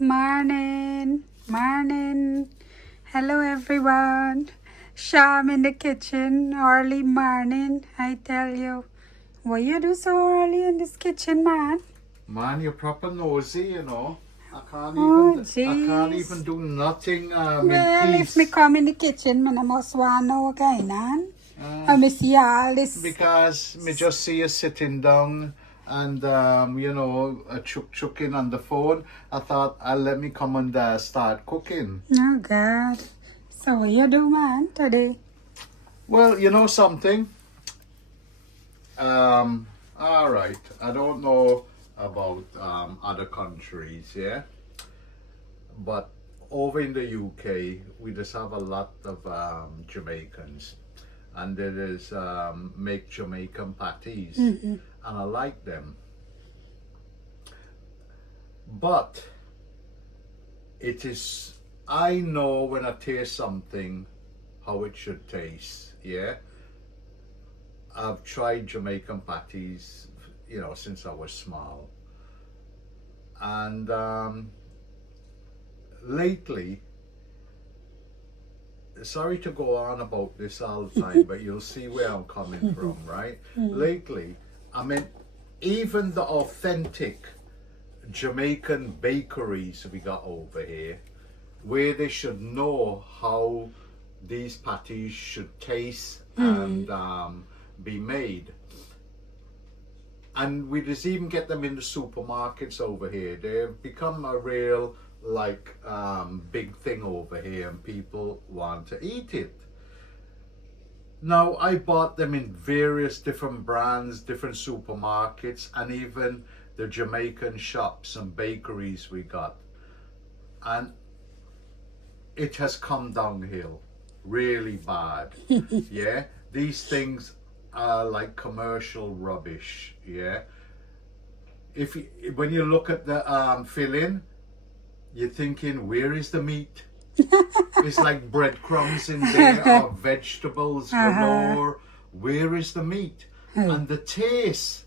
Morning, morning. Hello, everyone. Sham in the kitchen, early morning. I tell you, what you do so early in this kitchen, man? Man, you're proper nosy, you know. I can't Oh, even jeez. do nothing in Well, if me peace. come in the kitchen, man, I must want to know what going on. Uh, I miss see all this. because me just see you sitting down and chucking on the phone. I thought I'll let me come and start cooking. Oh, God. So, what you do, man, today? Well, you know something. All right. I don't know about other countries, yeah, but over in the UK, we just have a lot of Jamaicans, and there is make Jamaican patties, and I like them. But it is, I know when I taste something how it should taste. Yeah, I've tried Jamaican patties, you know, since I was small, and lately, sorry to go on about this all the time, but you'll see where I'm coming from, right? Lately, I mean, even the authentic Jamaican bakeries we got over here, where they should know how these patties should taste and be made. And we just even get them in the supermarkets over here. They've become a real big thing over here, and people want to eat it. Now, I bought them in various different brands, different supermarkets, and even the Jamaican shops and bakeries we got. And it has come downhill really bad. Yeah, these things are like commercial rubbish. Yeah, if you, when you look at the filling, you're thinking, where is the meat? It's like breadcrumbs in there or vegetables galore. Where is the meat? And the taste,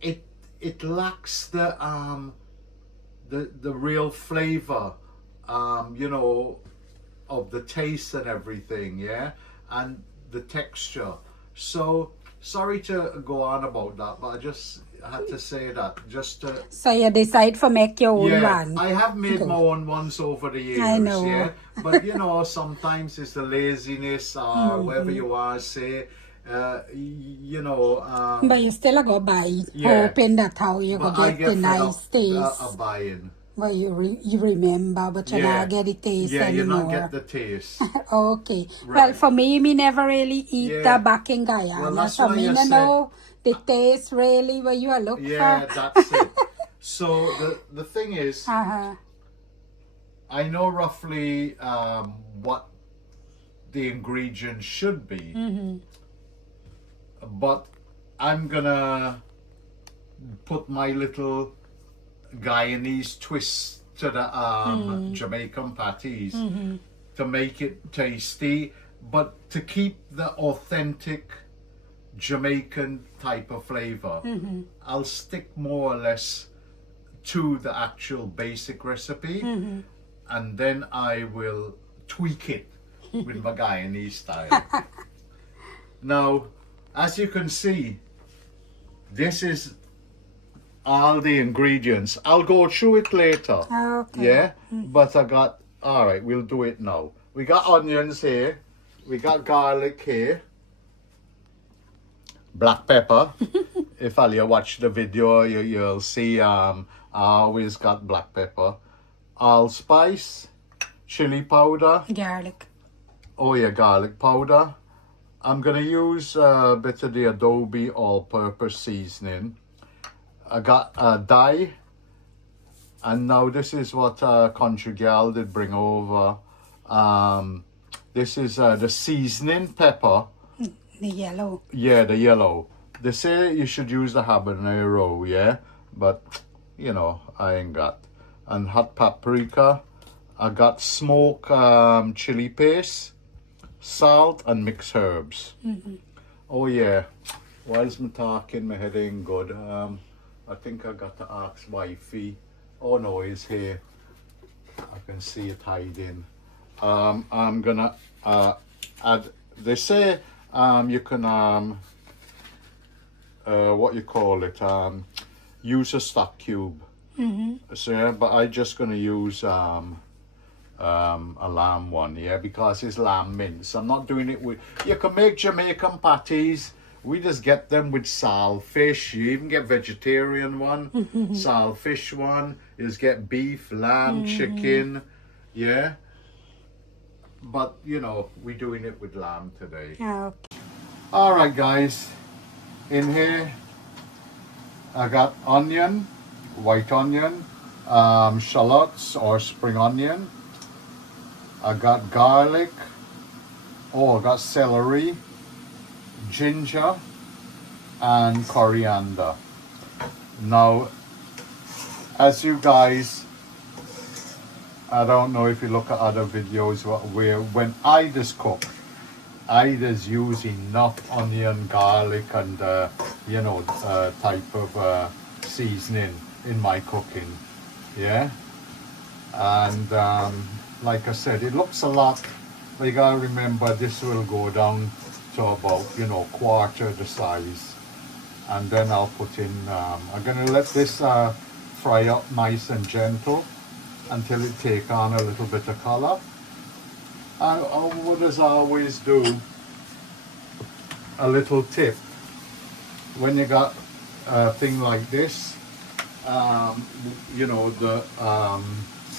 it lacks the real flavor, you know, of the taste and everything, yeah, and the texture. So sorry to go on about that, but I just had to say that just to. So, you decide to make your own Yeah, one? I have made Good. my own ones over the years, I know. yeah. But you know, sometimes it's the laziness or whatever you want to say. You know. But you still go buy, Yeah, hoping that how you go but I get the get fed nice up taste. buying. Well, you remember, but you Yeah, not get the taste yeah, you not anymore. get the taste. Okay. Well, Right. for me never really eat Yeah. that back in Guyana. Well, that's So why me you no said. know the taste really what you are look Yeah, for. that's it. So the thing is, Uh-huh. I know roughly what the ingredients should be, but I'm gonna put my little Guyanese twist to the Jamaican patties to make it tasty, but to keep the authentic Jamaican type of flavor. I'll stick more or less to the actual basic recipe, and then I will tweak it with my Guyanese style. Now, as you can see, this is all the ingredients. I'll go through it later. Okay. Yeah, but I got, all right, we'll do it now. We got onions here, we got garlic here, black pepper. If you watch the video, you'll see I always got black pepper, allspice, chili powder. Garlic. Oh yeah, garlic powder. I'm gonna use a bit of the Adobe all-purpose seasoning. I got dye, and now this is what country gal did bring over. This is the seasoning pepper. The yellow. Yeah, the yellow. They say you should use the habanero, yeah, but you know, I ain't got. And hot paprika. I got smoked chili paste, salt, and mixed herbs. Oh yeah, whilst I'm talking, my head ain't good. I think I got to ask wifey. Oh no, he's here. I can see it hiding. I'm gonna add. They say you can what you call it, use a stock cube. So yeah, but I just gonna use a lamb one, yeah, because it's lamb mince. I'm not doing it with. You can make Jamaican patties. We just get them with saltfish. You even get vegetarian one, saltfish one. You just get beef, lamb, chicken, yeah. But you know, we're doing it with lamb today. Okay. All right, guys. In here, I got onion, white onion, shallots or spring onion. I got garlic. Oh, I got celery, ginger, and coriander. Now, as you guys, I don't know if you look at other videos where when I just cook, I just use enough onion, garlic, and you know, type of seasoning in my cooking, yeah. And like I said, it looks a lot. But you gotta remember, this will go down to about, you know, quarter the size, and then I'll put in. I'm gonna let this fry up nice and gentle until it take on a little bit of color. I would as I always do, a little tip. When you got a thing like this, you know, the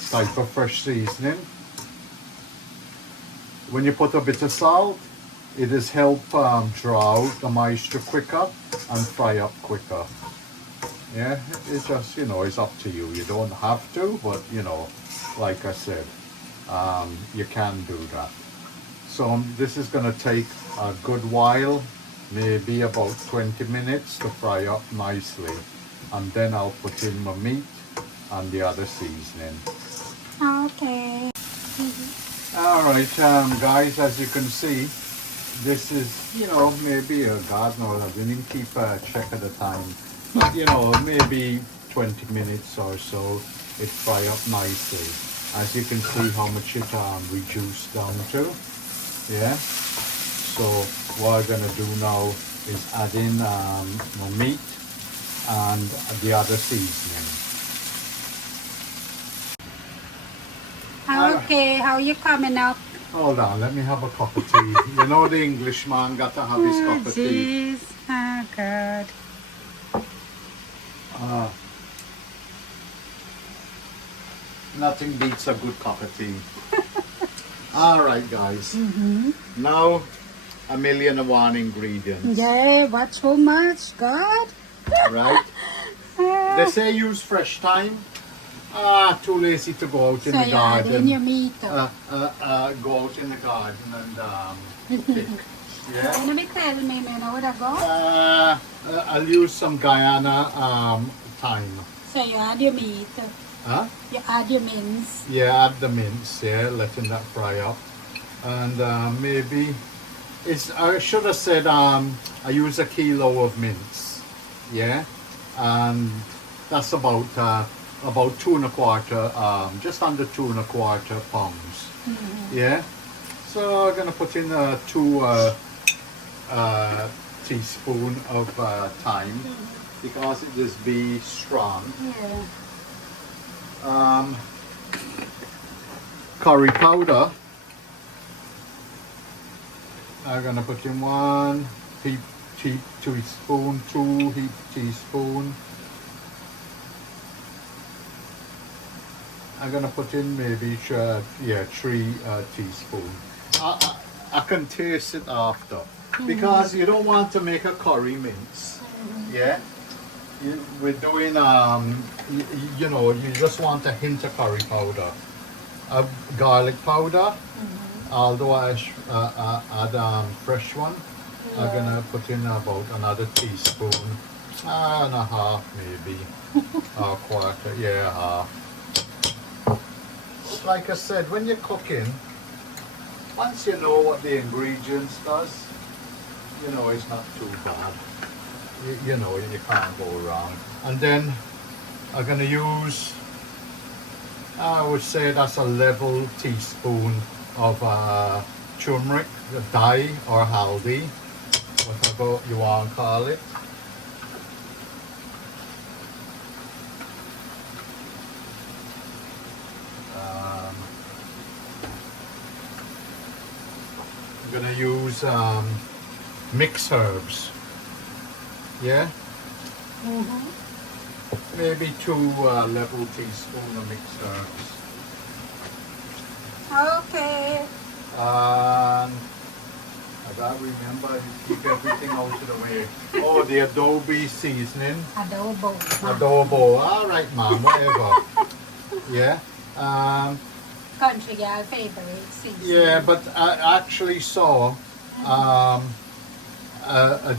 type of fresh seasoning, when you put a bit of salt, it has helped draw out the moisture quicker and fry up quicker. Yeah, it's just, you know, it's up to you. You don't have to, but you know, like I said, you can do that. So this is going to take a good while, maybe about 20 minutes to fry up nicely. And then I'll put in my meat and the other seasoning. Okay. All right, guys, as you can see, this is, you know, maybe a God knows, I didn't keep a check at the time. But, you know, maybe 20 minutes or so, it fry up nicely. As you can see how much it reduced down to, yeah. So what I'm gonna do now is add in my meat and the other seasoning. Okay, how you coming up? Hold on, let me have a cup of tea. You know the Englishman got to have his cup of tea. Jeez, oh God. Nothing beats a good cup of tea. All right, guys. Now, 1,000,001 ingredients. Yeah, what so much, God? Right? They say use fresh thyme. Too lazy to go out in So the you add in garden. your meat. Go out in the garden and pick. Yeah. Wanna be telling me, man, where I go? I'll use some Guyana thyme. So you add your meat. Huh? You add your mince. Yeah, add the mince, yeah, letting that fry up. And maybe, I should have said I use 1 kilo of mince, yeah? And that's about 2 1/4, just under 2 1/4 pounds, yeah? So I'm gonna put in 2 teaspoon of thyme because it just be strong. Yeah. Curry powder, I'm gonna put in 1 teaspoon, 2 teaspoon. I'm gonna put in maybe 3 teaspoon. I can taste it after because you don't want to make a curry mince. Yeah. We're doing, you know, you just want a hint of curry powder. Garlic powder, although I add fresh one, I'm gonna put in about another teaspoon, and a half maybe, or 1/4, yeah, half. Like I said, when you're cooking, once you know what the ingredients does, you know, it's not too bad. You know, you can't go wrong. And then I'm going to use I would say that's a level teaspoon of turmeric, dye or haldi, whatever you want to call it. I'm gonna use mixed herbs. Yeah, maybe 2 level teaspoon of mixed herbs. Okay. And I gotta remember to keep everything out of the way. Oh, the adobe seasoning. Adobo. Adobo. All right, ma'am. Whatever. Yeah. Country girl favorite season. Yeah, but I actually saw a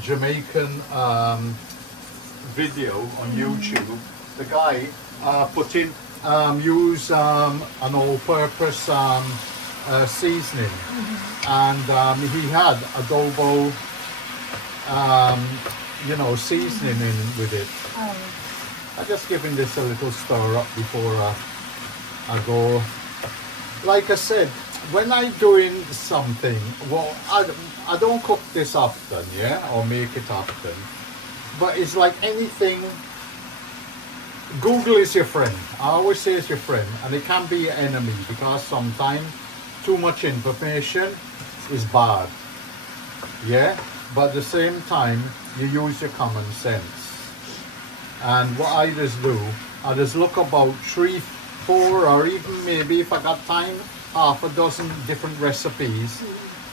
Jamaican video on YouTube. The guy put in use an all-purpose seasoning, and he had adobo, seasoning in with it. Oh. I'm just giving this a little stir up before I go. Like I said, when I'm doing something, well, I don't cook this often, yeah, or make it often. But it's like anything. Google is your friend. I always say it's your friend, and it can be your enemy because sometimes too much information is bad. Yeah, but at the same time, you use your common sense. And what I just do, I just look about 3, 4, or even maybe if I got time, half a dozen different recipes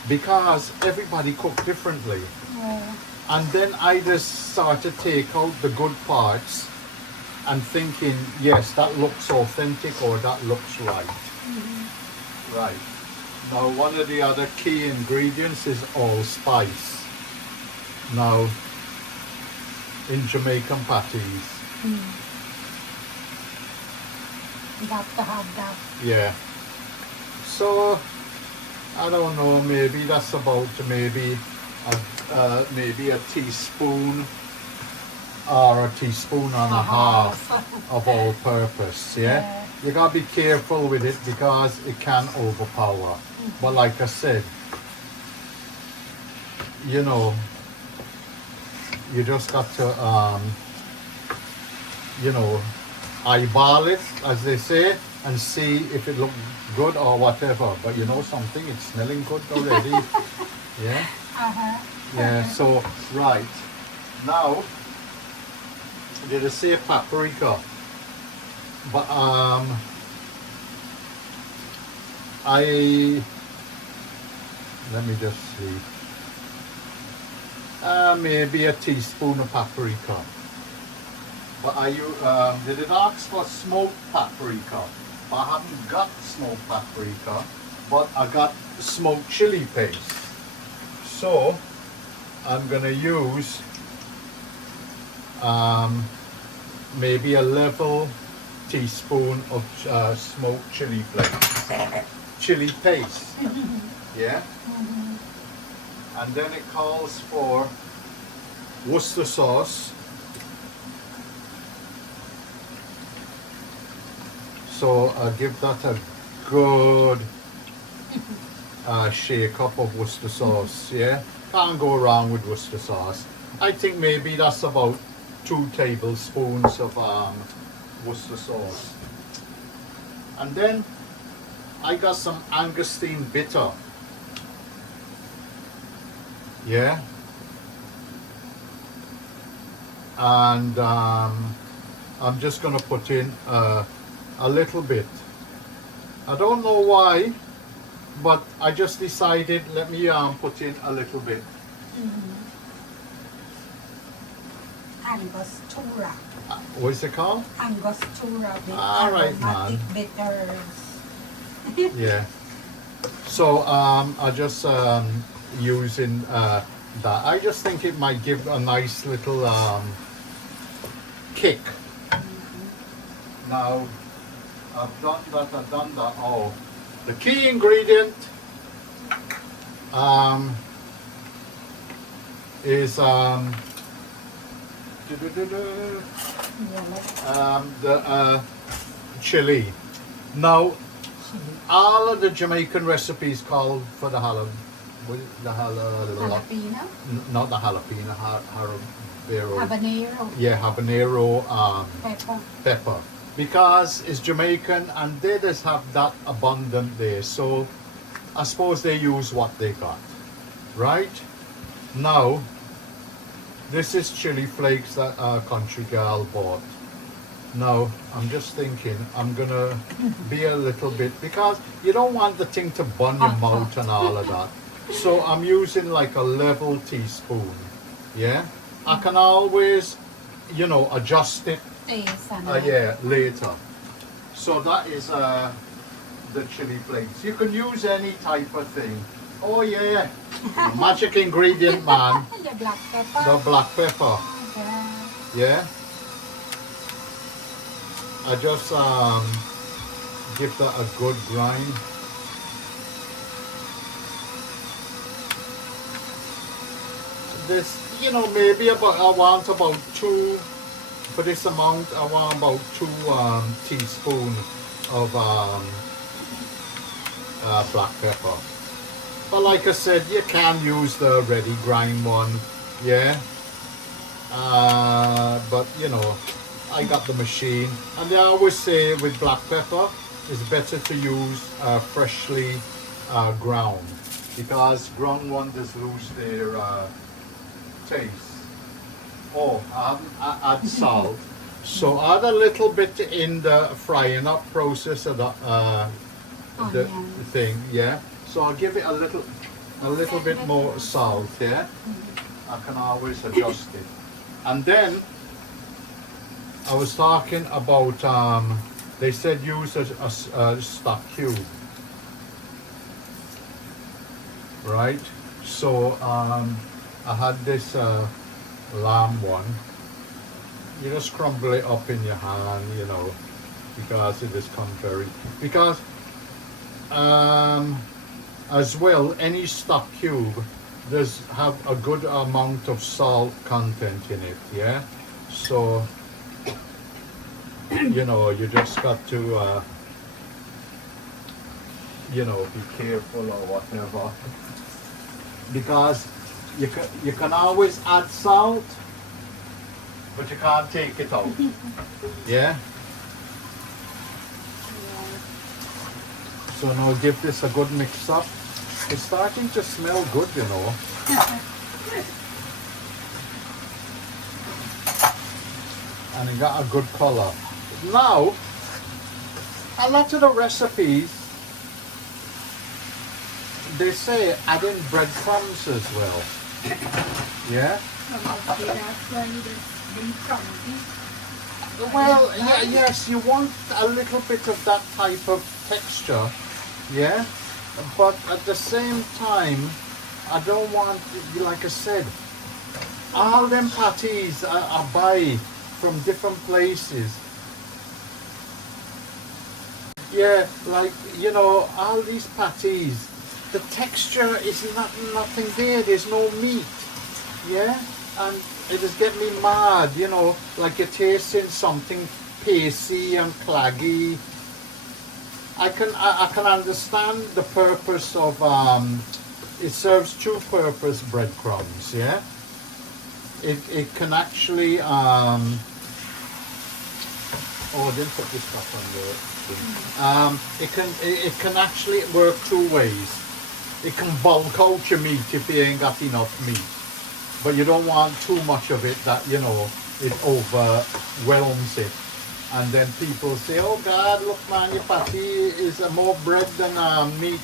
because everybody cook differently. Yeah. And then I just start to take out the good parts and thinking, yes, that looks authentic or that looks right. Right. Now, one of the other key ingredients is allspice. Now, in Jamaican patties. You have to have that. Yeah. So, I don't know, maybe that's about maybe a teaspoon or a teaspoon and a half of all-purpose. Yeah? You gotta be careful with it because it can overpower. But like I said, you know, you just got to eyeball it, as they say, and see if it looks good or whatever. But you know something, it's smelling good already. Yeah. Yeah. So right now, did I say paprika? But let me just see. Maybe a teaspoon of paprika. But did it ask for smoked paprika? But I haven't got smoked paprika, but I got smoked chili paste. So I'm gonna use maybe a level teaspoon of smoked chili paste. Yeah. And then it calls for Worcester sauce. So I'll give that a good shake up of Worcester sauce. Yeah, can't go wrong with Worcester sauce. I think maybe that's about 2 tablespoons of Worcester sauce. And then I got some Angosteen bitter. Yeah. And I'm just gonna put in a little bit. I don't know why, but I just decided let me put in a little bit. Angostura. What is it called? Angostura with All right, aromatic man. bitters. Yeah. So I just using that. I just think it might give a nice little kick. Now I've done that. Oh, the key ingredient is the chili. Now, all of the Jamaican recipes call for the Jalapeno, not the jalapeno, habanero. habanero, Yeah, habanero pepper. pepper. Because it's Jamaican and they just have that abundant there. So I suppose they use what they got. Right? Now, this is chili flakes that our country girl bought. Now, I'm just thinking, I'm gonna be a little bit, because you don't want the thing to burn your mouth and all of that. So I'm using like a level teaspoon, yeah? I can always, you know, adjust it, yeah, later. So that is the chili flakes. You can use any type of thing. Oh yeah, magic ingredient, man. The black pepper. The black pepper, yeah? I just give that a good grind. This, you know, maybe about, I want about 2, for this amount, I want about 2 teaspoons of black pepper. But like I said, you can use the ready grind one, yeah. But you know, I got the machine, and they always say with black pepper, it's better to use freshly ground, because ground one does lose their taste. Oh, I add salt. So add a little bit in the frying up process of the thing, yeah. So I'll give it a little bit more salt, yeah. I can always adjust it. And then I was talking about, they said use a stock cube, right? So I had this lamb one. You just crumble it up in your hand, you know, because it has come very, because as well, any stock cube does have a good amount of salt content in it, yeah? So, you know, you just got to, you know, be careful or whatever. Because you can always add salt, but you can't take it out. Yeah? So now give this a good mix up. It's starting to smell good, you know. And it got a good color. Now, a lot of the recipes, they say add in breadcrumbs as well. Yeah? Well, yeah, yes, you want a little bit of that type of texture, yeah? But at the same time, I don't want, like I said, all them patties I buy from different places. Yeah, like, you know, all these patties, the texture is nothing there, there's no meat, yeah? And it just get me mad, you know, like you're tasting something pasty and claggy. I can understand the purpose of, it serves 2 purpose breadcrumbs, yeah? It can actually, oh, I didn't put this stuff on there. It can actually work 2 ways. It can bulk out your meat if you ain't got enough meat. But you don't want too much of it that, you know, it overwhelms it. And then people say, oh God, look man, your patty is more bread than meat.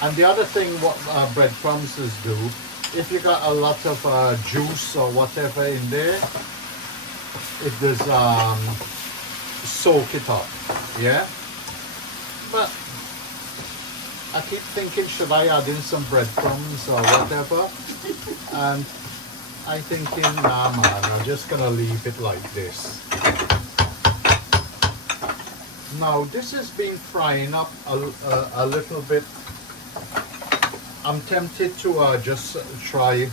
And the other thing what breadcrumbs do, if you got a lot of juice or whatever in there, it does soak it up, yeah? But I keep thinking, should I add in some breadcrumbs or whatever? And I'm thinking, nah man, I'm just gonna leave it like this. Now this has been frying up a little bit. I'm tempted to just try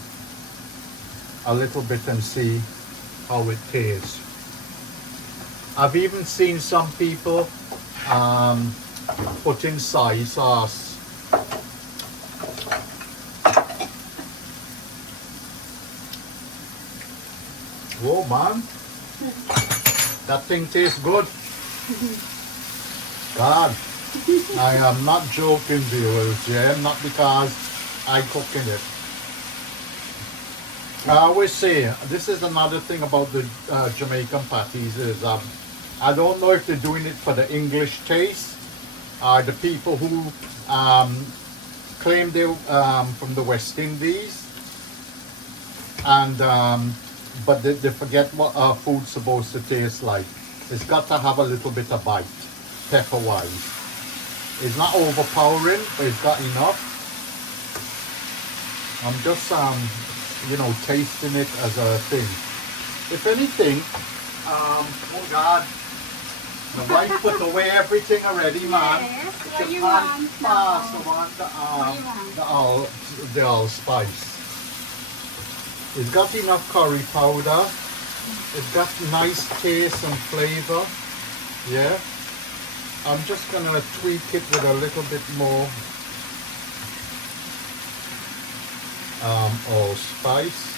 a little bit and see how it tastes. I've even seen some people um, put in soy sauce. Whoa, man, that thing tastes good. God, I am not joking, viewers. Yeah, not because I cook in it. I always say this is another thing about the Jamaican patties is I don't know if they're doing it for the English taste. The people who claim they're from the West Indies, and but they forget what our food's supposed to taste like. It's got to have a little bit of bite, pepper-wise. It's not overpowering, but it's got enough. I'm just you know, tasting it as a thing. If anything, oh God, the wife put away everything already, man. Yes, It's what a you pan want pass, now? I want What you want? the allspice. It's got enough curry powder. It's got nice taste and flavor. Yeah. I'm just gonna tweak it with a little bit more allspice.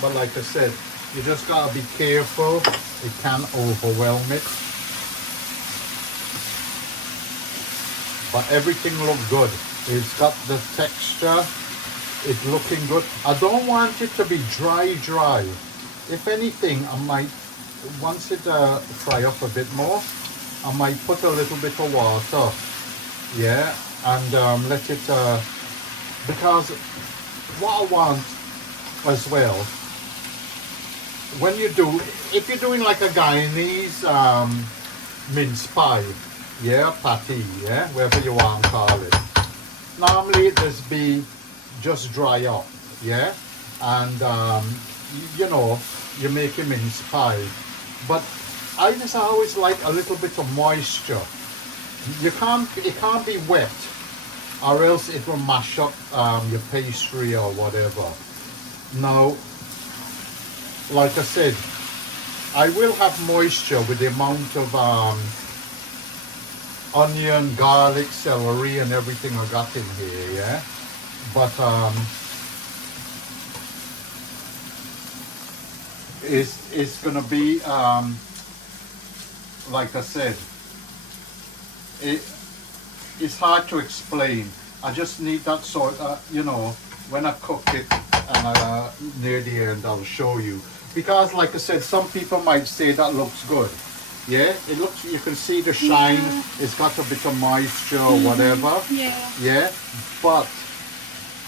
But like I said, you just gotta be careful. It can overwhelm it. But everything looks good. It's got the texture. It's looking good. I don't want it to be dry. If anything, I might, once it fry up a bit more, I might put a little bit of water. Yeah, and let it, because what I want as well, when you do, if you're doing like a Guyanese mince pie, yeah, patty, yeah, whatever you want to call it. Normally it just be just dry up, yeah, and you know, you make a mince pie, but I just always like a little bit of moisture. It can't be wet, or else it will mash up your pastry or whatever. Now, like I said, I will have moisture with the amount of onion, garlic, celery, and everything I got in here, yeah. But it's gonna be like I said, it's hard to explain. I just need that sort you know, when I cook it and near the end I'll show you, because like I said, some people might say that looks good. Yeah, it looks, you can see the shine. Yeah. It's got a bit of moisture or whatever. Yeah. Yeah, but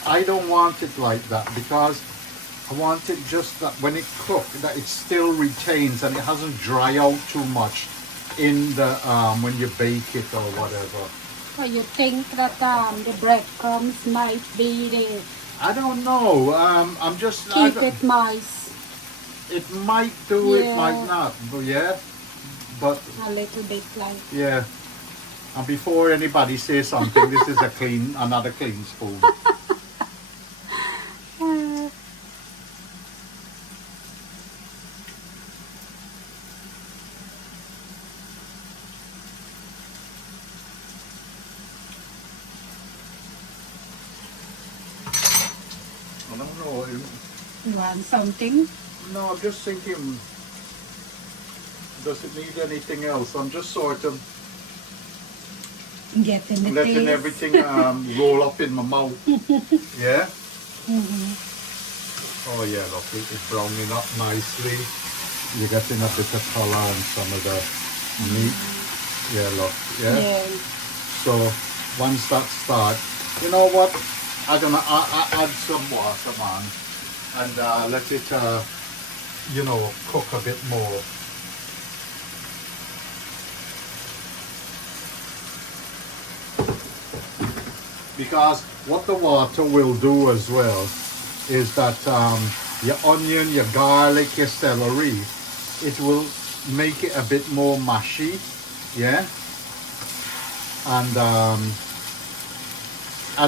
I don't want it like that, because I want it just that when it cooks, that it still retains and it hasn't dry out too much in the when you bake it or whatever. So you think that the breadcrumbs might be the I don't know. I'm just keep it moist. It might do, it might not. But yeah, but A little bit like. yeah. And before anybody says something, this is another clean spoon. I don't know. You want something? No, I'm just thinking, does it need anything else? I'm just sort of Getting the letting taste. everything roll up in my mouth. Yeah? Oh yeah, look, it's browning up nicely. You're getting a bit of color on some of the meat. Yeah, look, yeah? So once that starts, you know what? I'm gonna add some water, man, and let it, you know, cook a bit more. Because what the water will do as well is that your onion, your garlic, your celery, it will make it a bit more mushy, yeah. And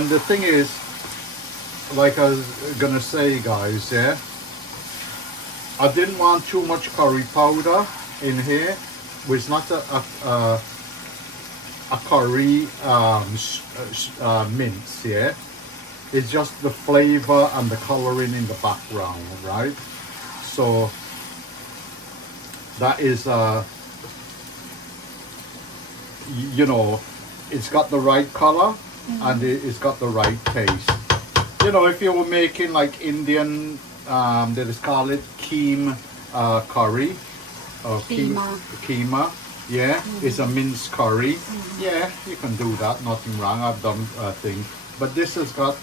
the thing is, like I was gonna say, guys, yeah, I didn't want too much curry powder in here, which not a curry mince, yeah. It's just the flavor and the coloring in the background, right? So that is, you know, it's got the right color and it's got the right taste. You know, if you were making like Indian, they just call it curry or keema. Yeah, it's a minced curry. Yeah, you can do that. Nothing wrong. I've done things, but this has got.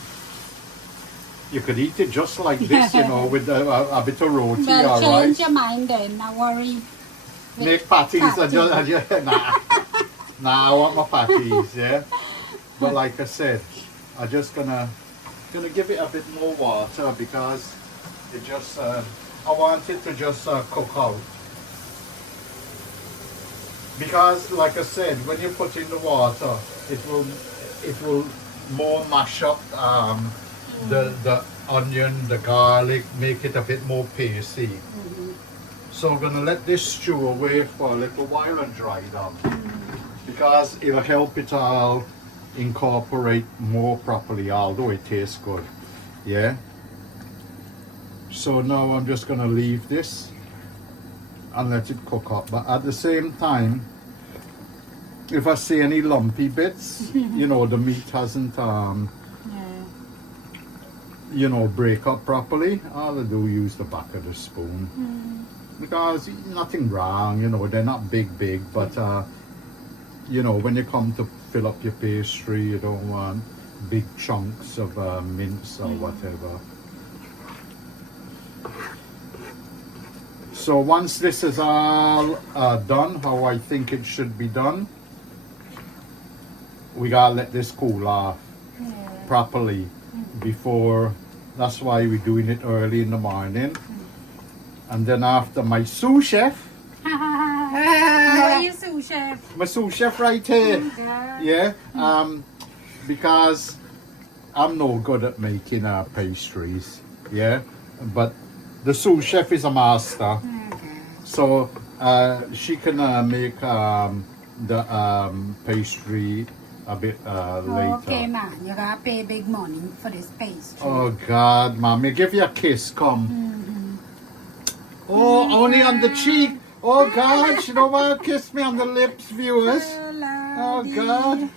You could eat it just like this, you know, with a bit of roti Well, or change rice. your mind then. No worry. Make patties. Nah, I want my patties, yeah. But like I said, I'm just gonna give it a bit more water because it just I want it to just cook out. Because like I said, when you put in the water, it will more mash up the onion, the garlic, make it a bit more pasty. So I'm gonna let this stew away for a little while and dry down. Because it'll help it all incorporate more properly, although it tastes good. Yeah. So now I'm just gonna leave this and let it cook up. But at the same time, if I see any lumpy bits, you know, the meat hasn't you know, break up properly, all I do use the back of the spoon. Because nothing wrong, you know, they're not big, but you know, when you come to fill up your pastry, you don't want big chunks of mince or whatever. So once this is all done, how I think it should be done, we gotta let this cool off properly before. That's why we're doing it early in the morning. And then after my sous chef. How are you, sous chef? My sous chef right here. Yeah. Because I'm no good at making pastries. Yeah. But the sous chef is a master. So she can make the pastry a bit later. Okay, man. You gotta pay big money for this pastry. Oh God, mommy, give you a kiss, come. Oh, only on the cheek. Oh God, she don't want to kiss me on the lips, viewers. Oh God,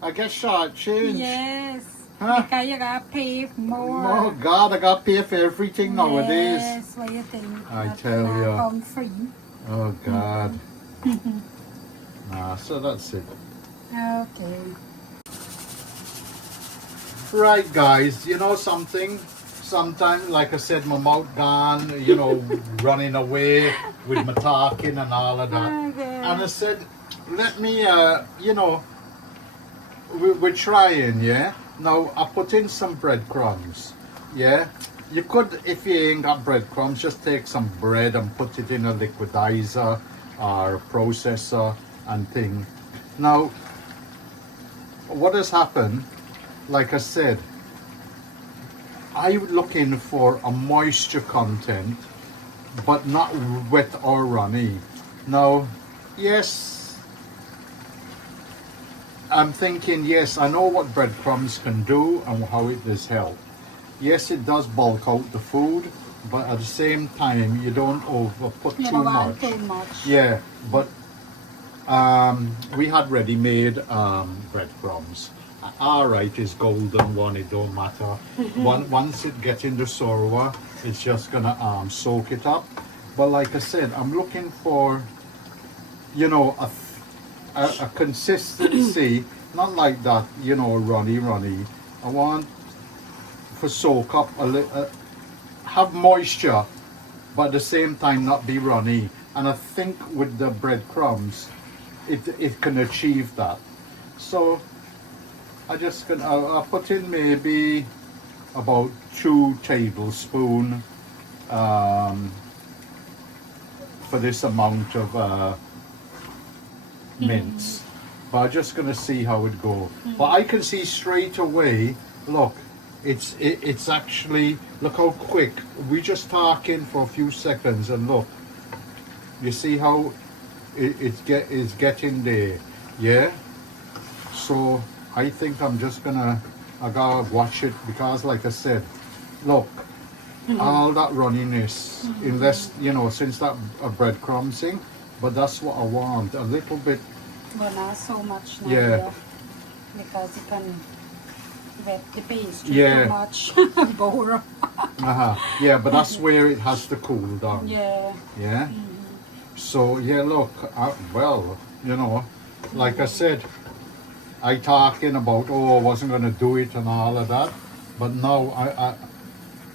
I get short change. Yes. Huh? Because you gotta pay more. Oh God, I got to pay for everything nowadays. Yes, what do you think? I That tell will ya. come free. Oh God. So that's it. Okay. Right, guys, you know something? Sometimes, like I said, my mouth gone, you know, running away with my talking and all of that. Okay. And I said, let me, you know, we're trying, yeah? Now, I put in some breadcrumbs, yeah? You could, if you ain't got breadcrumbs, just take some bread and put it in a liquidizer or a processor and thing. Now, what has happened, like I said, I'm looking for a moisture content, but not wet or runny. Now, yes, I'm thinking, yes, I know what breadcrumbs can do and how it does help. Yes, it does bulk out the food, but at the same time, you don't put You too don't much. want too much. Yeah, but we had ready-made breadcrumbs. All right, it's golden one, it don't matter. Once it gets into sour, it's just gonna soak it up. But like I said, I'm looking for, you know, a consistency, not like that, you know, runny. I want for soak up a little, have moisture, but at the same time not be runny. And I think with the breadcrumbs, it can achieve that. So I'll put in maybe about 2 tablespoons for this amount of mince. But I'm just gonna see how it goes. But I can see straight away, look, it's actually, look how quick. We just talking for a few seconds and look. You see how it's getting there, yeah? So I think I'm just gonna, I gotta watch it because like I said, look, all that runniness, unless, you know, since that breadcrumbsing, but that's what I want, a little bit, But not so much now, yeah, yeah, because you can wet the pastry yeah, too much. Bore. yeah, but that's where it has to cool down, Yeah. yeah. So yeah, look, well, you know, like I said, I talking about, oh, I wasn't gonna do it and all of that, but now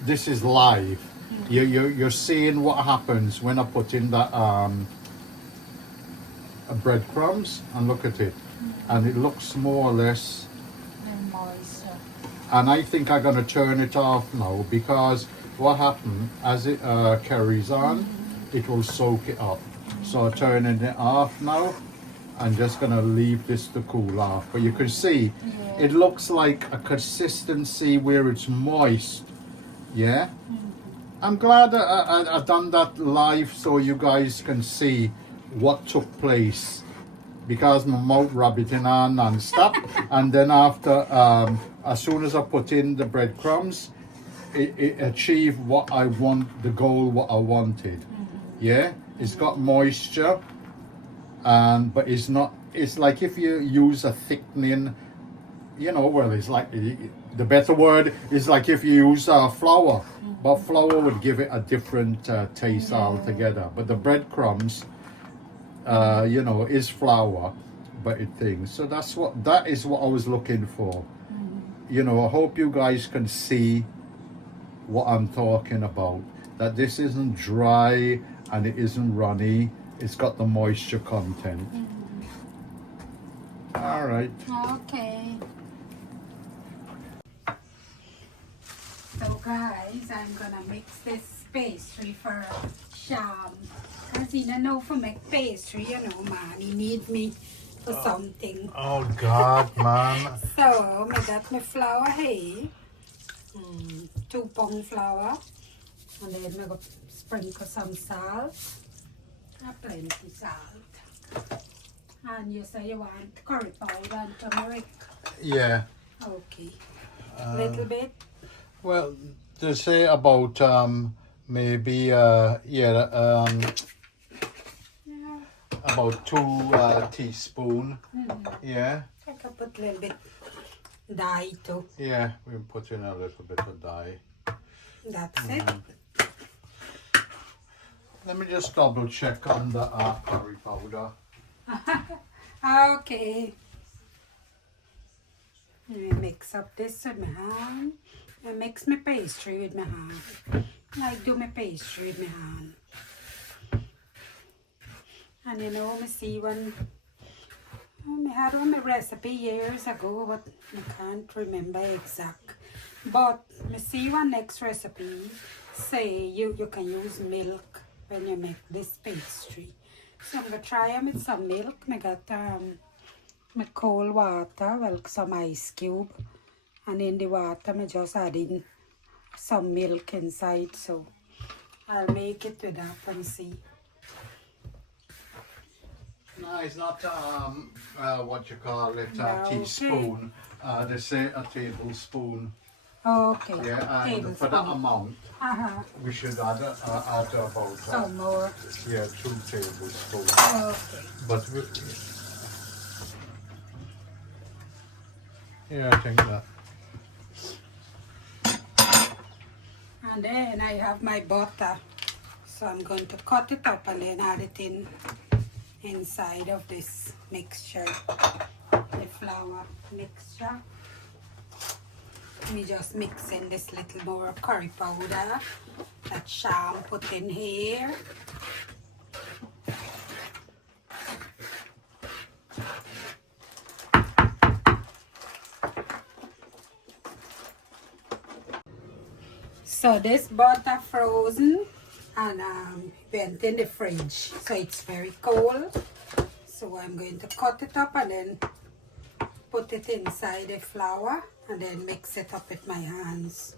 this is live. You're seeing what happens when I put in that breadcrumbs, and look at it, and it looks more or less. And moist. And I think I'm gonna turn it off now because what happened as it carries on, it will soak it up. So I'm turning it off now. I'm just gonna leave this to cool off. But you can see, it looks like a consistency where it's moist. Yeah. I'm glad I done that live so you guys can see what took place, because my mouth rabbiting on non-stop. And then after, as soon as I put in the breadcrumbs, it achieved what I want, the goal what I wanted. Yeah, it's got moisture, and but it's not. It's like if you use a thickening, you know, well, it's like the better word is like if you use flour, but flour would give it a different taste altogether. But the breadcrumbs, you know, is flour, but it things. So that is what I was looking for. You know, I hope you guys can see what I'm talking about. That this isn't dry and it isn't runny. It's got the moisture content. All right. Okay. So guys, I'm gonna mix this pastry for Sham. Cause he don't know for make pastry, you know, man. He need me for something. Oh God, man. So I got my flour here. 2 pound flour. And then I got sprinkle some salt. Plenty salt. And you say you want curry powder and turmeric. Yeah. Okay. Little bit. Well, they say about maybe Yeah. about 2 teaspoon. Yeah. I can put a little bit dye too. Yeah, we put in a little bit of dye. That's it. Let me just double check on the curry powder. Okay. Let me mix up this with my hand. I mix my pastry with my hand. I do my pastry with my hand. And you know, I see when I had on my recipe years ago, but I can't remember exact. But I see one next recipe say you can use milk when you make this pastry. So I'm gonna try them with some milk. I got my cold water, well, some ice cube, and in the water I just add in some milk inside. So I'll make it with that and see. No, it's not what you call it, Yeah, teaspoon. They say a tablespoon. Okay. Yeah, and for that amount, we should add about some more. 2 tablespoons. Okay. But yeah, I think that. And then I have my butter. So I'm going to cut it up and then add it inside of this mixture, the flour mixture. Me just mix in this little more curry powder that Sham put in here. So this butter frozen and went in the fridge, so it's very cold. So I'm going to cut it up and then put it inside the flour and then mix it up with my hands.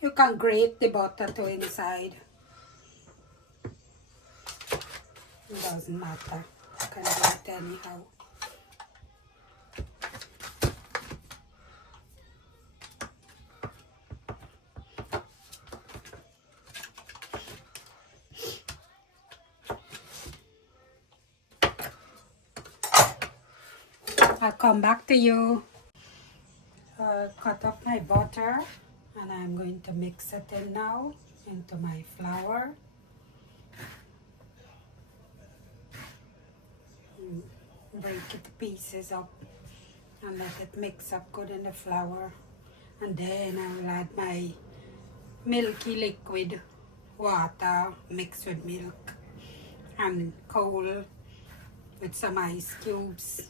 You can grate the butter too inside. It doesn't matter. I can do it anyhow. I'll come back to you. Cut up my butter and I'm going to mix it in now into my flour. Break it to pieces up and let it mix up good in the flour. And then I will add my milky liquid water mixed with milk and cold with some ice cubes.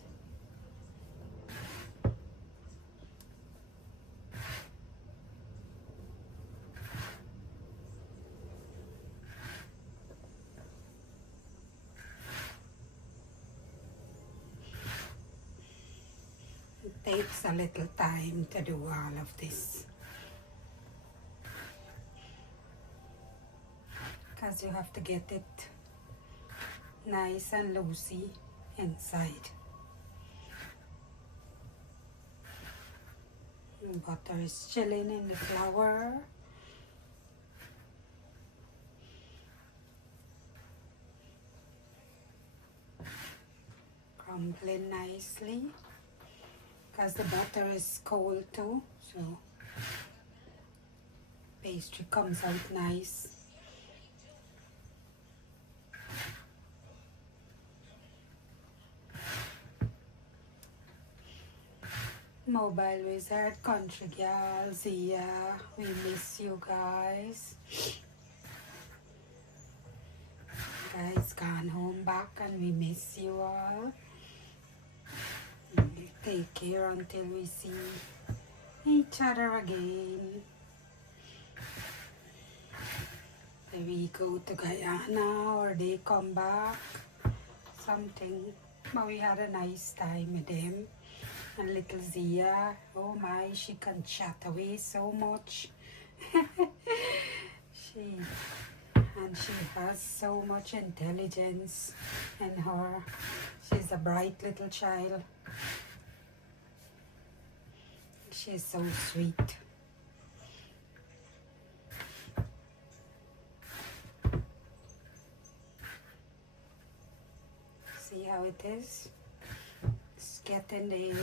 It takes a little time to do all of this because you have to get it nice and loosey inside. And butter is chilling in the flour. Crumbling nicely because the butter is cold too, so pastry comes out nice. Mobile Wizard, Country Girl, Zia, we miss you guys. Guys gone home back and we miss you all. Take care until we see each other again. Maybe we go to Guyana or they come back, something. But we had a nice time with them. And little Zia, oh my, she can chat away so much. she has so much intelligence in her. She's a bright little child. She's so sweet. See how it is? It's getting there.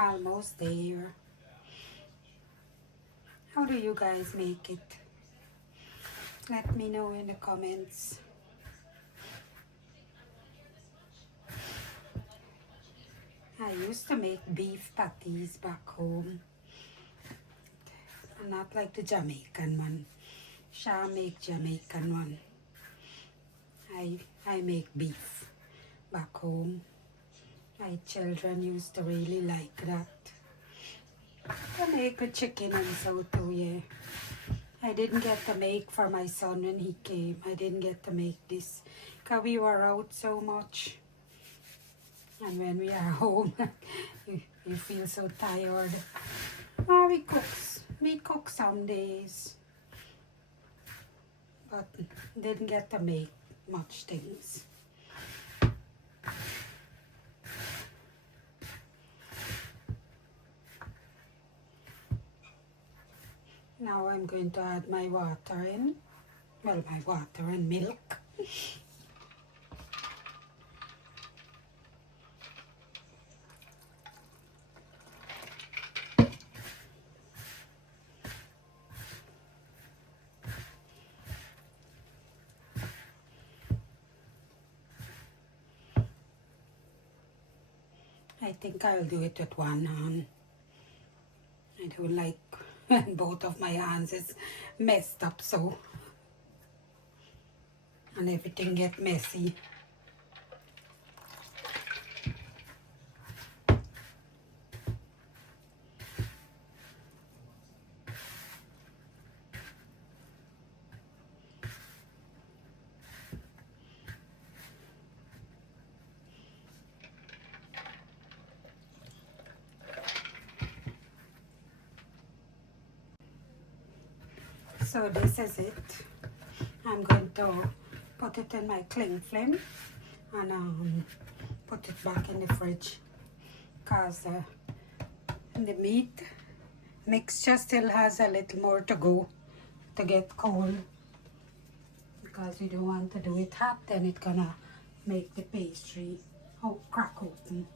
Almost there. How do you guys make it? Let me know in the comments. I used to make beef patties back home. Not like the Jamaican one. Sha make Jamaican one. I make beef back home. My children used to really like that. I make with chicken and so too, yeah. I didn't get to make for my son when he came. I didn't get to make this because we were out so much. And when we are home, you feel so tired. Oh, we cook some days. But didn't get to make much things. Now I'm going to add my water in. Well, my water and milk. I think I'll do it with one hand. I don't like when both of my hands is messed up so. And everything get messy. So this is it. I'm going to put it in my cling film and put it back in the fridge because the meat mixture still has a little more to go to get cold, because you don't want to do it hot, then it's gonna make the pastry crack open.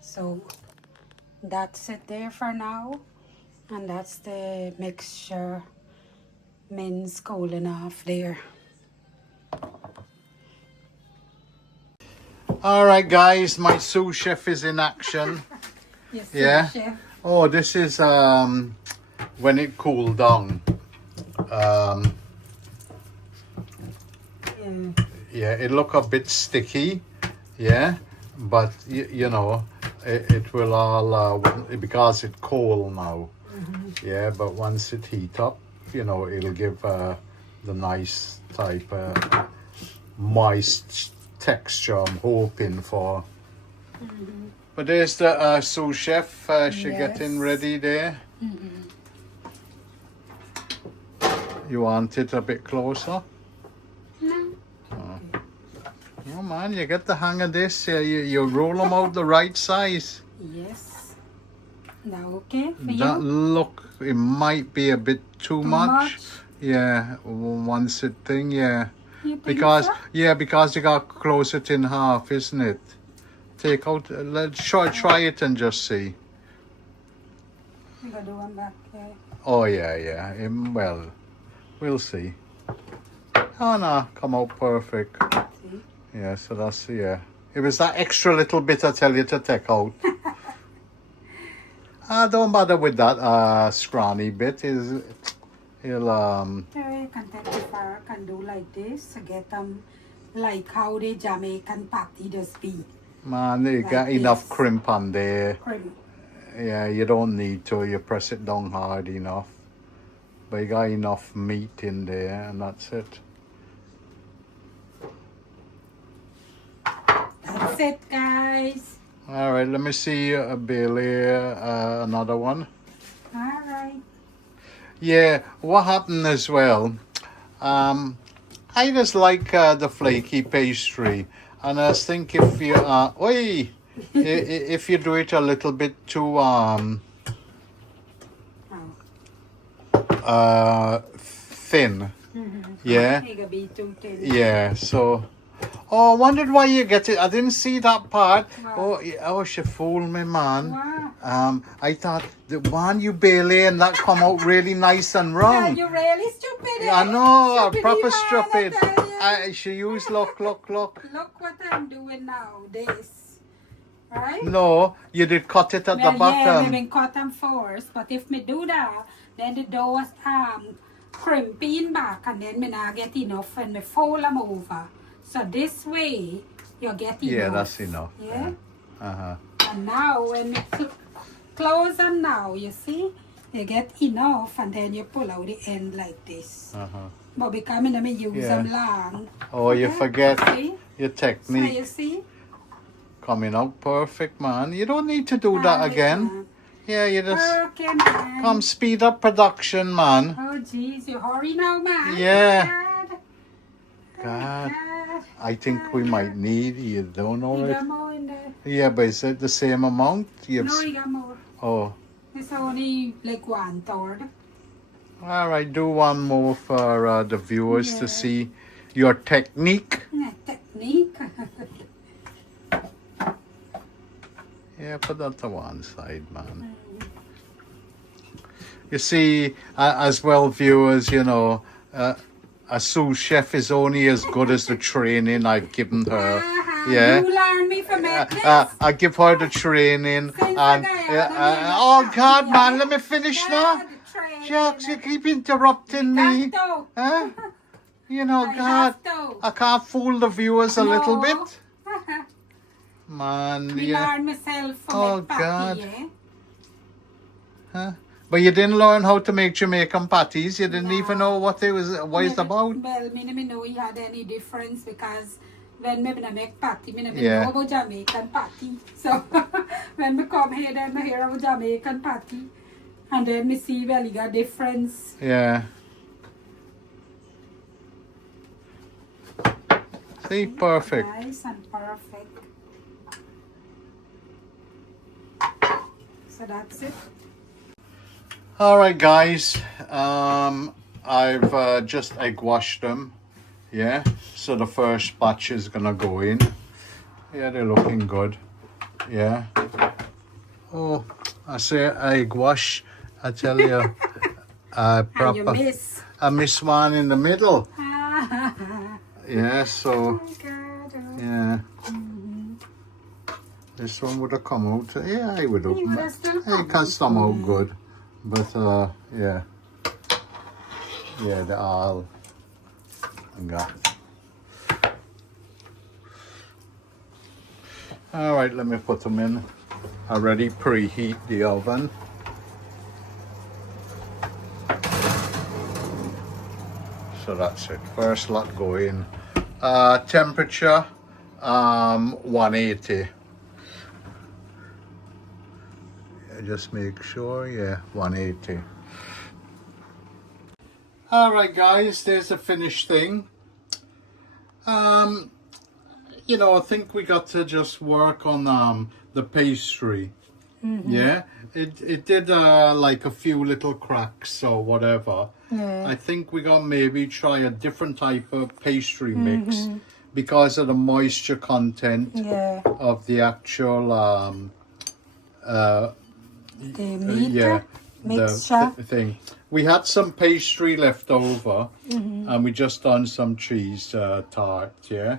So that's it there for now, and that's the mixture mince cooling off there. All right, guys, my sous chef is in action. Yes, Yeah. chef. Oh, this is when it cooled down. Yeah. Yeah, it look a bit sticky. Yeah, but you know, it will all because it's cold now. Yeah, but once it heat up, you know, it'll give the nice type moist texture I'm hoping for. But there's the sous chef. She getting Yes. ready there. You want it a bit closer? No. Oh man, you get the hang of this. You roll them out the right size. Yes. Now okay for That you? look, it might be a bit too much. Yeah, once it thing, yeah. You think Because so? because you got to close it in half, isn't it? Take out. Let's try it and just see. You gotta do one back there. Oh yeah. Well, we'll see. Oh no, come out perfect. See? Yeah, so that's It was that extra little bit I tell you to take out. Don't bother with that scrawny bit. It'll There you can take the fork and do like this to get them like how the Jamaican patty does be. man, you Like got enough this. crimp on there. Cream. Yeah, you don't need to. You press it down hard enough. But you got enough meat in there, and that's it. That's it, guys. All right, let me see, Bailey, another one. All right. Yeah, what happened as well, I just like the flaky pastry, and I think if you, if you do it a little bit too, thin, yeah, It could be too thin. yeah, so... Oh, I wondered why you get it. I didn't see that part. Wow. Oh, she fooled me, man. Wow. I thought the one you Bailey and that come out really nice and Are wrong. you really stupid? I know, Stupid proper man, stupid. I tell you. She used look. Look what I'm doing now. This. Right? No, you did cut it at the Yeah, bottom. we cut them first. But if me do that, then the dough was crimping back, and then me not get enough, and me fold them over. So this way, you get enough. Yeah, that's enough. Yeah? Uh-huh. And now when you close them now, you see, you get enough, and then you pull out the end like this. Uh-huh. But because I use them long. Oh, you forget See? your So technique. you see? Coming out perfect, man. You don't need to do that again. Yeah, you just Okay, man. come speed up production, man. Oh, jeez, you hurry now, man. Yeah. God. God, I think we might need, you don't know You it. got more in there? Yeah, but is it the same amount? No, you got more. Oh, It's only like 1/3. all right. Do one more for the viewers to Yeah. see your technique. Yeah, technique. Yeah, put that to one side, man. You see, as well, viewers, you know, a sous chef is only as good as the training I've given her. Yeah. You learn me from it. I give her the training, and oh God, man, let me finish now. Shucks, you keep interrupting me. Huh? You know, God, I can't fool the viewers a little bit. Man, Me yeah. learn myself from Oh, it, Patty, God. yeah? Huh? But you didn't learn how to make Jamaican patties. You didn't even know what it's about. Well, me no know he had any difference because when me make patty, me Yeah. know about Jamaican patty. So when me come here, then I hear about Jamaican patty. And then me see well you got difference. Yeah. See, perfect. Nice and perfect. So that's it. All right, guys. I've just egg washed them. Yeah. So the first batch is gonna go in. Yeah, they're looking good. Yeah. Oh, I say egg wash. I tell you, And you proper. miss. I miss one in the middle. Oh Yeah. So God. yeah. This one would have come out. Yeah, I would have. You would have still It come can out. come out good, but yeah, yeah, they're all. Got. All right, let me put them in. Already preheat the oven. So that's it. First lot go in. Temperature 180. Just make sure, yeah, 180. All right, guys, there's the finished thing. You know, I think we got to just work on the pastry. Yeah, it did like a few little cracks or whatever. Yeah. I think we got maybe try a different type of pastry mix because of the moisture content Yeah. of the actual The meat yeah, mixture. the thing. We had some pastry left over, and we just done some cheese tart. Yeah.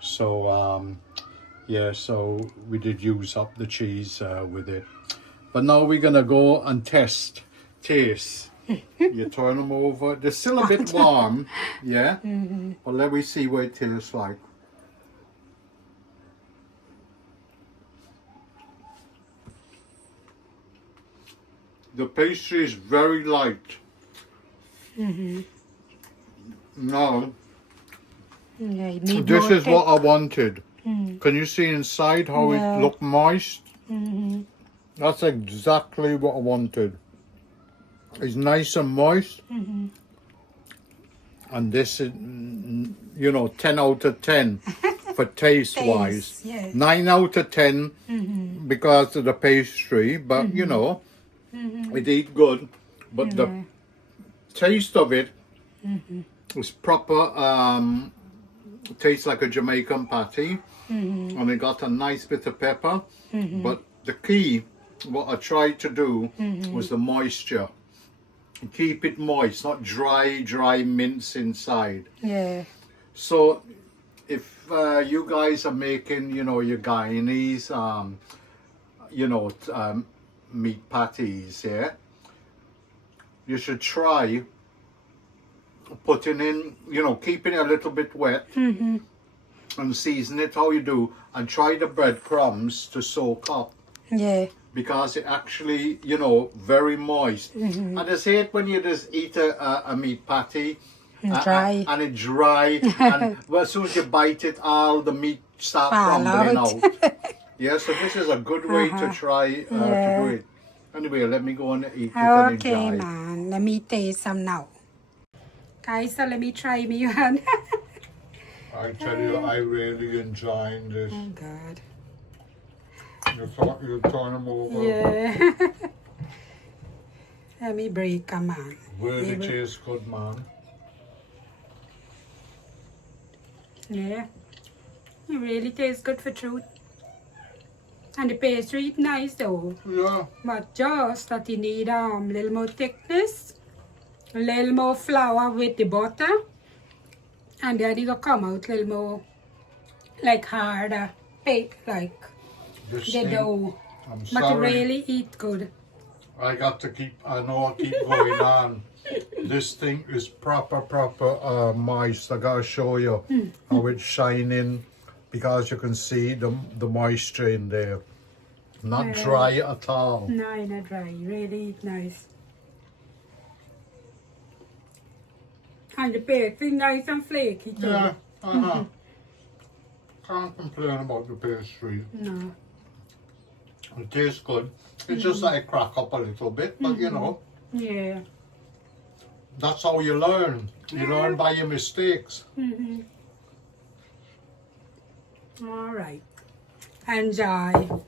So yeah, so we did use up the cheese with it. But now we're gonna go and taste. You turn them over. They're still a bit warm. Yeah. But let me see what it tastes like. The pastry is very light. No, Yeah, you need this more is what I wanted. Can you see inside how Yeah. it looked moist? That's exactly what I wanted. It's nice and moist. And this is, you know, 10 out of 10 for taste-wise. Taste, yeah. 9 out of 10 because of the pastry, but you know, it eat good. But the taste of it is proper, tastes like a Jamaican patty. And it got a nice bit of pepper. But the key, what I tried to do was the moisture. Keep it moist, not dry mince inside. Yeah. So if you guys are making, you know, your Guyanese, you know, meat patties, yeah, you should try putting in, you know, keeping it a little bit wet and season it how you do, and try the breadcrumbs to soak up. Yeah. Because it actually, you know, very moist. And I say it when you just eat a meat patty Dry. and it's dry, and well, as soon as you bite it, all the meat start Fall crumbling out. out. Yeah, so this is a good way to try to do it. Anyway, let me go and eat it and Okay, enjoy. man. Let me taste some now. Guys, so let me try me one. I tell you, I really enjoyed this. Oh, God. You turn them over. Yeah. Let me break a man. Really tastes good, man. Yeah. It really tastes good for truth. And the pastry is nice though. Yeah. But just that you need little more thickness, a little more flour with the butter, and then it will come out a little more like harder bake like This the thing, dough. I'm But sorry. it really eat good. I got to keep, I know I keep going on. This thing is proper moist. I gotta show you how it's shining, because you can see the moisture in there. Not Yeah. dry at all. No, not dry. Really eat nice. And the pastry nice and flaky too. Yeah, Can't complain about the pastry. No. It tastes good. It's just like crack up a little bit, but you know, Yeah. that's how you learn. You learn by your mistakes. All right. Enjoy.